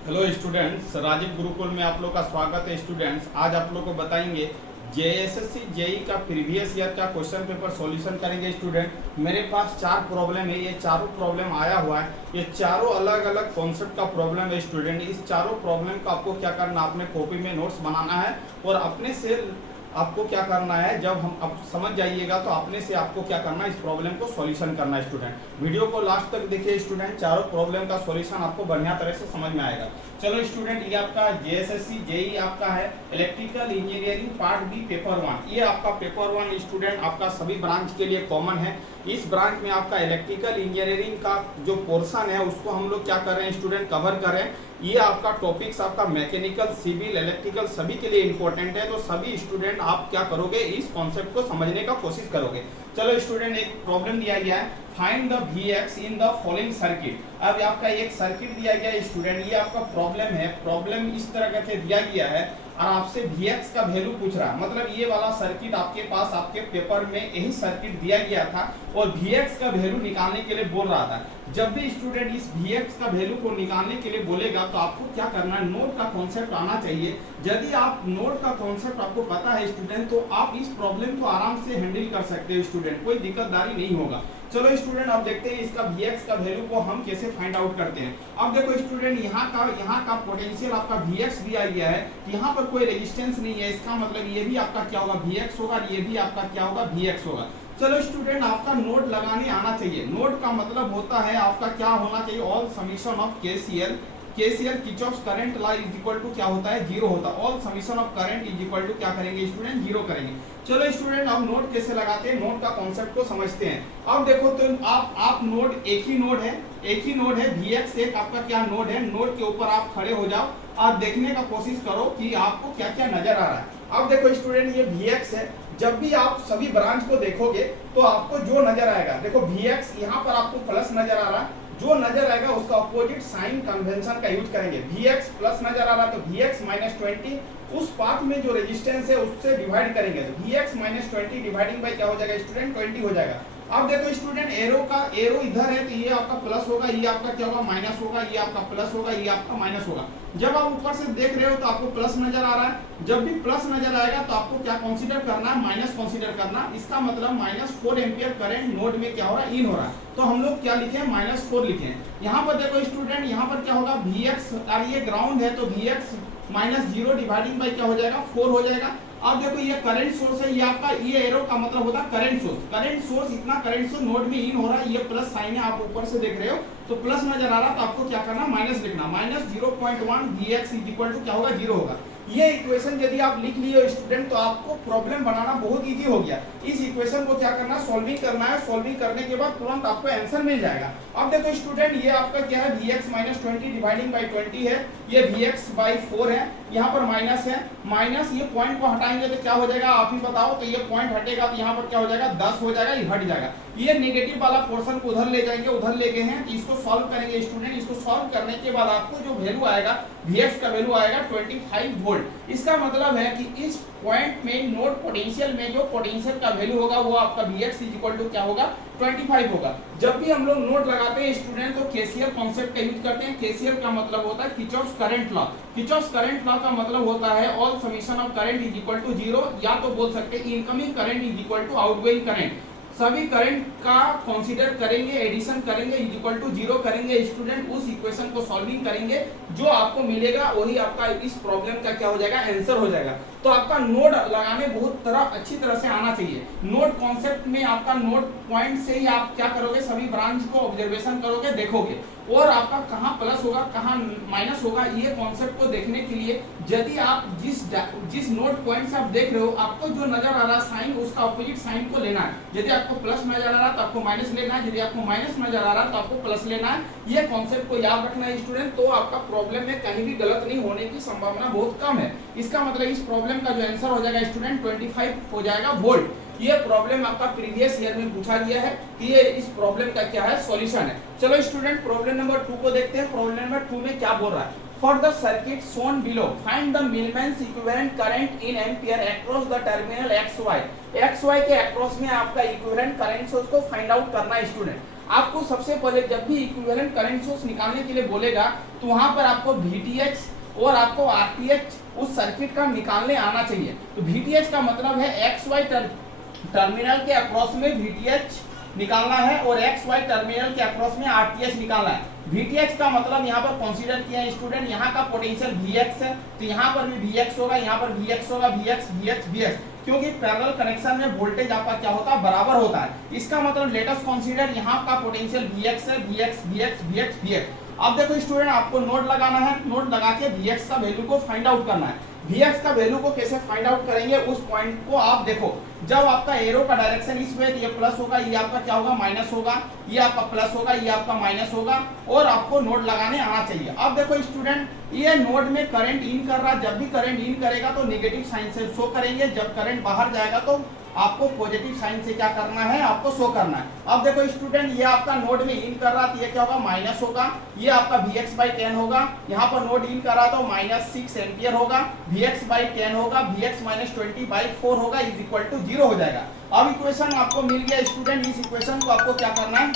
Hello students, Rajiv Gurukul में आप लोग का स्वागत है। स्टूडेंट्स, आज आप लोग को बताएंगे जेएसएससी जेई का प्रीवियस ईयर का क्वेश्चन पेपर सॉल्यूशन करेंगे। स्टूडेंट, मेरे पास 4 प्रॉब्लम है, ये चारों प्रॉब्लम आया हुआ है, ये चारों अलग अलग कॉन्सेप्ट का प्रॉब्लम है। स्टूडेंट, इस चारों प्रॉब्लम का आपको क्या करना, अपने कॉपी में नोट्स बनाना है और अपने से आपको क्या करना है, जब हम अब समझ जाइएगा तो अपने से आपको क्या करना है, इस प्रॉब्लम को सॉल्यूशन करना है। स्टूडेंट, वीडियो को लास्ट तक देखिए। स्टूडेंट, चारों प्रॉब्लम का सॉल्यूशन आपको बढ़िया तरह से समझ में आएगा। चलो स्टूडेंट, ये आपका जेएसएससी जेई आपका है electrical engineering part B paper 1। ये आपका पेपर 1 स्टूडेंट आपका सभी ब्रांच के लिए कॉमन है। इस ब्रांच में आपका इलेक्ट्रिकल इंजीनियरिंग का जो पोर्शन है उसको हम लोग क्या कर रहे हैं स्टूडेंट, कवर करें। ये आपका टॉपिक्स आपका मैकेनिकल, सिविल, इलेक्ट्रिकल सभी के लिए इंपॉर्टेंट है, तो सभी स्टूडेंट आप क्या करोगे, इस कॉन्सेप्ट को समझने का कोशिश करोगे। चलो स्टूडेंट, एक प्रॉब्लम दिया गया है, find the Vx in the following circuit. अब आपका एक सर्किट दिया गया है स्टूडेंट, ये आपका प्रॉब्लम है। प्रॉब्लम इस तरह करके दिया गया है और आपसे Vx का वैल्यू पूछ रहा है। मतलब ये वाला सर्किट आपके पास आपके पेपर में यही सर्किट दिया गया था और Vx का वैल्यू निकालने के लिए बोल रहा था। जब भी स्टूडेंट इस Vx का वैल्यू को निकालने के लिए बोलेगा तो आपको क्या करना है, नोड का कॉन्सेप्ट आना चाहिए। यदि आप नोड का कॉन्सेप्ट आपको पता है स्टूडेंट, तो आप इस प्रॉब्लम को आराम से हैंडल कर सकते हो स्टूडेंट, कोई दिक्कतदारी नहीं होगा। चलो स्टूडेंट, अब देखते हैं इसका Vx का वैल्यू को हम कैसे फाइंड आउट करते हैं। अब देखो स्टूडेंट, यहाँ का पोटेंशियल आपका Vx दिया गया है, यहाँ पर कोई रेजिस्टेंस नहीं है, इसका मतलब ये भी आपका क्या होगा, Vx होगा, ये भी आपका क्या होगा, Vx होगा। चलो स्टूडेंट, आपका नोड लगाने आना चाहिए। नोड का मतलब होता है आपका क्या होना चाहिए, all summation of KCL. KCL Kirchhoff's current law is equal to क्या होता है, जीरो होता है। All summation of current is equal to क्या करेंगे स्टूडेंट, जीरो करेंगे। चलो स्टूडेंट, अब नोड कैसे लगाते हैं, नोड का कॉन्सेप्ट को समझते हैं। अब देखो तो आप नोड, एक ही नोड है Vx, एक आपका क्या नोड है। नोड के ऊपर आप खड़े हो जाओ और देखने का कोशिश करो कि आपको क्या क्या नजर आ रहा है। अब देखो स्टूडेंट, ये Vx है। जब भी आप सभी ब्रांच को देखोगे तो आपको जो नजर आएगा, देखो Vx यहाँ पर आपको प्लस नजर आ रहा है, जो नजर आएगा उसका अपोजिट साइन कन्वेंशन का यूज करेंगे। Vx प्लस नजर आ रहा है तो Vx माइनस 20 उस पाथ में जो रेजिस्टेंस है उससे डिवाइड करेंगे, तो Vx माइनस 20 डिवाइडिंग बाई क्या हो जाएगा स्टूडेंट, 20 हो जाएगा। अब देखो स्टूडेंट, एरो इधर है तो ये आपका प्लस होगा, ये आपका क्या होगा, माइनस होगा, ये आपका प्लस होगा, ये आपका माइनस होगा। जब आप ऊपर से देख रहे हो तो आपको प्लस नजर आ रहा है। जब भी प्लस नजर आएगा तो आपको क्या कंसीडर करना है, माइनस कंसीडर करना। इसका मतलब -4 एम्पियर करंट नोड में क्या हो रहा है, इन हो रहा है। तो हम लोग क्या लिखे हैं, -4 लिखे हैं। यहाँ पर देखो स्टूडेंट, यहाँ पर क्या होगा, Vx, और ये ग्राउंड है तो Vx -0 डिवाइडिंग बाई क्या हो जाएगा, 4 हो जाएगा। अब देखो ये करंट सोर्स है, ये आपका, ये एरो का मतलब होता है करंट सोर्स। करंट सोर्स, इतना करंट सोर्स नोड में इन हो रहा है, ये प्लस साइन है, आप ऊपर से देख रहे हो तो प्लस नजर आ रहा है, तो आपको क्या करना, माइनस लिखना। -0.1 Vx इज इक्वल टू क्या होगा, 0 होगा। ये इक्वेशन यदि आप लिख लिए स्टूडेंट तो आपको प्रॉब्लम बनाना बहुत इजी हो गया। इस इक्वेशन को क्या करना, सॉल्विंग करना है। सॉल्विंग करने के बाद तुरंत आपको आंसर मिल जाएगा। अब देखो स्टूडेंट, ये आपका क्या है, Vx माइनस 20 डिवाइडिंग बाई 20 है, ये Vx बाई 4 है, यहाँ पर माइनस है। माइनस, ये पॉइंट को हटाएंगे तो क्या हो जाएगा, आप ही बताओ। तो ये पॉइंट हटेगा तो यहाँ पर क्या हो जाएगा, 10 हो जाएगा, ये हट जाएगा। ये नेगेटिव वाला पोर्शन को उधर ले जाएंगे, उधर ले गए हैं, इसको सॉल्व करेंगे स्टूडेंट। इसको सॉल्व करने के बाद आपको जो वैल्यू आएगा, Vx का वैल्यू आएगा 25 वोल्ट। इसका मतलब है कि इस पॉइंट में नोड पोटेंशियल में जो पोटेंशियल का वैल्यू होगा वो आपका Vx इज इक्वल टू क्या होगा, 25 होगा। जब भी हम लोग नोड लगाते हैं स्टूडेंट तो केसीएल कॉन्सेप्ट का यूज करते हैं। केसीएल का मतलब होता है Kirchhoff's current law. Kirchhoff's current law का मतलब होता है all summation of current is equal to 0, या तो बोल सकते हैं incoming current is equal to outgoing current. सभी करंट का कंसीडर करेंगे, एडिशन करेंगे, इज इक्वल टू 0 करेंगे स्टूडेंट। उस इक्वेशन को सॉल्विंग करेंगे, जो आपको मिलेगा वही आपका इस प्रॉब्लम का क्या हो जाएगा, आंसर हो जाएगा। तो आपका नोड लगाने बहुत अच्छी तरह से आना चाहिए। नोड कॉन्सेप्ट में आपका नोड पॉइंट से ही आप क्या करोगे, सभी ब्रांच को ऑब्जर्वेशन करोगे, देखोगे, और आपका कहाँ प्लस होगा कहाँ माइनस होगा, ये कॉन्सेप्ट को देखने के लिए यदि आप जिस नोड पॉइंट से आप देख रहे हो, आपको जो नजर आ रहा है साइन, उसका अपोजिट साइन को लेना है। यदि आपको प्लस नजर आ रहा है तो आपको माइनस लेना है, यदि आपको माइनस नजर आ रहा है तो आपको प्लस लेना है। ये कॉन्सेप्ट को याद रखना है स्टूडेंट, तो आपका प्रॉब्लम में कहीं भी गलत नहीं होने की संभावना बहुत कम है। इसका मतलब इस प्रॉब्लम का जो आंसर हो जाएगा स्टूडेंट 25 हो जाएगा वोल्ट। ये प्रॉब्लम आपका प्रीवियस ईयर में पूछा गया है कि ये इस प्रॉब्लम का क्या है, सॉल्यूशन है। चलो स्टूडेंट, प्रॉब्लम नंबर 2 को देखते हैं। प्रॉब्लम नंबर 2 में क्या बोल रहा है, for the circuit shown below find the Millman's equivalent current in ampere across the terminal XY। XY के अक्रॉस में आपका इक्विवेलेंट करंट सोर्स को फाइंड आउट करना है स्टूडेंट। आपको सबसे पहले जब भी इक्विवेलेंट करंट सोर्स निकालने के लिए बोलेगा तो वहां पर आपको VTH और आपको RTH उस सर्किट का निकालने आना चाहिए। तो VTH का मतलब है XY टर्मिनल के अक्रॉस में VTH निकालना है और XY टर्मिनल के अक्रॉस में RTH निकालना है। VTH का मतलब यहाँ पर कंसीडर किया है स्टूडेंट, यहाँ का पोटेंशियल Vx है, तो यहाँ पर भी Vx होगा, यहाँ पर Vx होगा, Vx, क्योंकि पैरेलल कनेक्शन में वोल्टेज आपका क्या होता है, बराबर होता है। इसका मतलब लेट अस कंसीडर यहाँ का पोटेंशियल Vx है, Vx। अब देखो स्टूडेंट, आपको नोड लगाना है, नोड लगा के Vx का वैल्यू को फाइंड आउट करना है। Vx का वैल्यू को कैसे फाइंड आउट करेंगे, उस पॉइंट को आप देखो। जब आपका एरो का डायरेक्शन इस वे, ये प्लस होगा, ये आपका क्या होगा, माइनस होगा, ये आपका प्लस होगा, ये आपका माइनस होगा, और आपको नोड लगाने आना चाहिए। अब देखो स्टूडेंट, ये नोड में करंट इन कर रहा है, जब भी करंट इन करेगा तो नेगेटिव साइन से शो करेंगे, जब करंट बाहर जाएगा तो आपको पॉजिटिव साइन से क्या करना है, आपको शो करना है। अब देखो स्टूडेंट, ये आपका नोड में इन कर रहा है तो ये क्या होगा, माइनस होगा, ये आपका Vx/10 होगा, यहाँ पर नोड इन कर रहा तो -6 एम्पियर होगा, Vx/10 होगा, Vx - 20/4 होगा, इज इक्वल टू 0 हो जाएगा। अब इक्वेशन आपको मिल गया स्टूडेंट, इस इक्वेशन को आपको क्या करना है,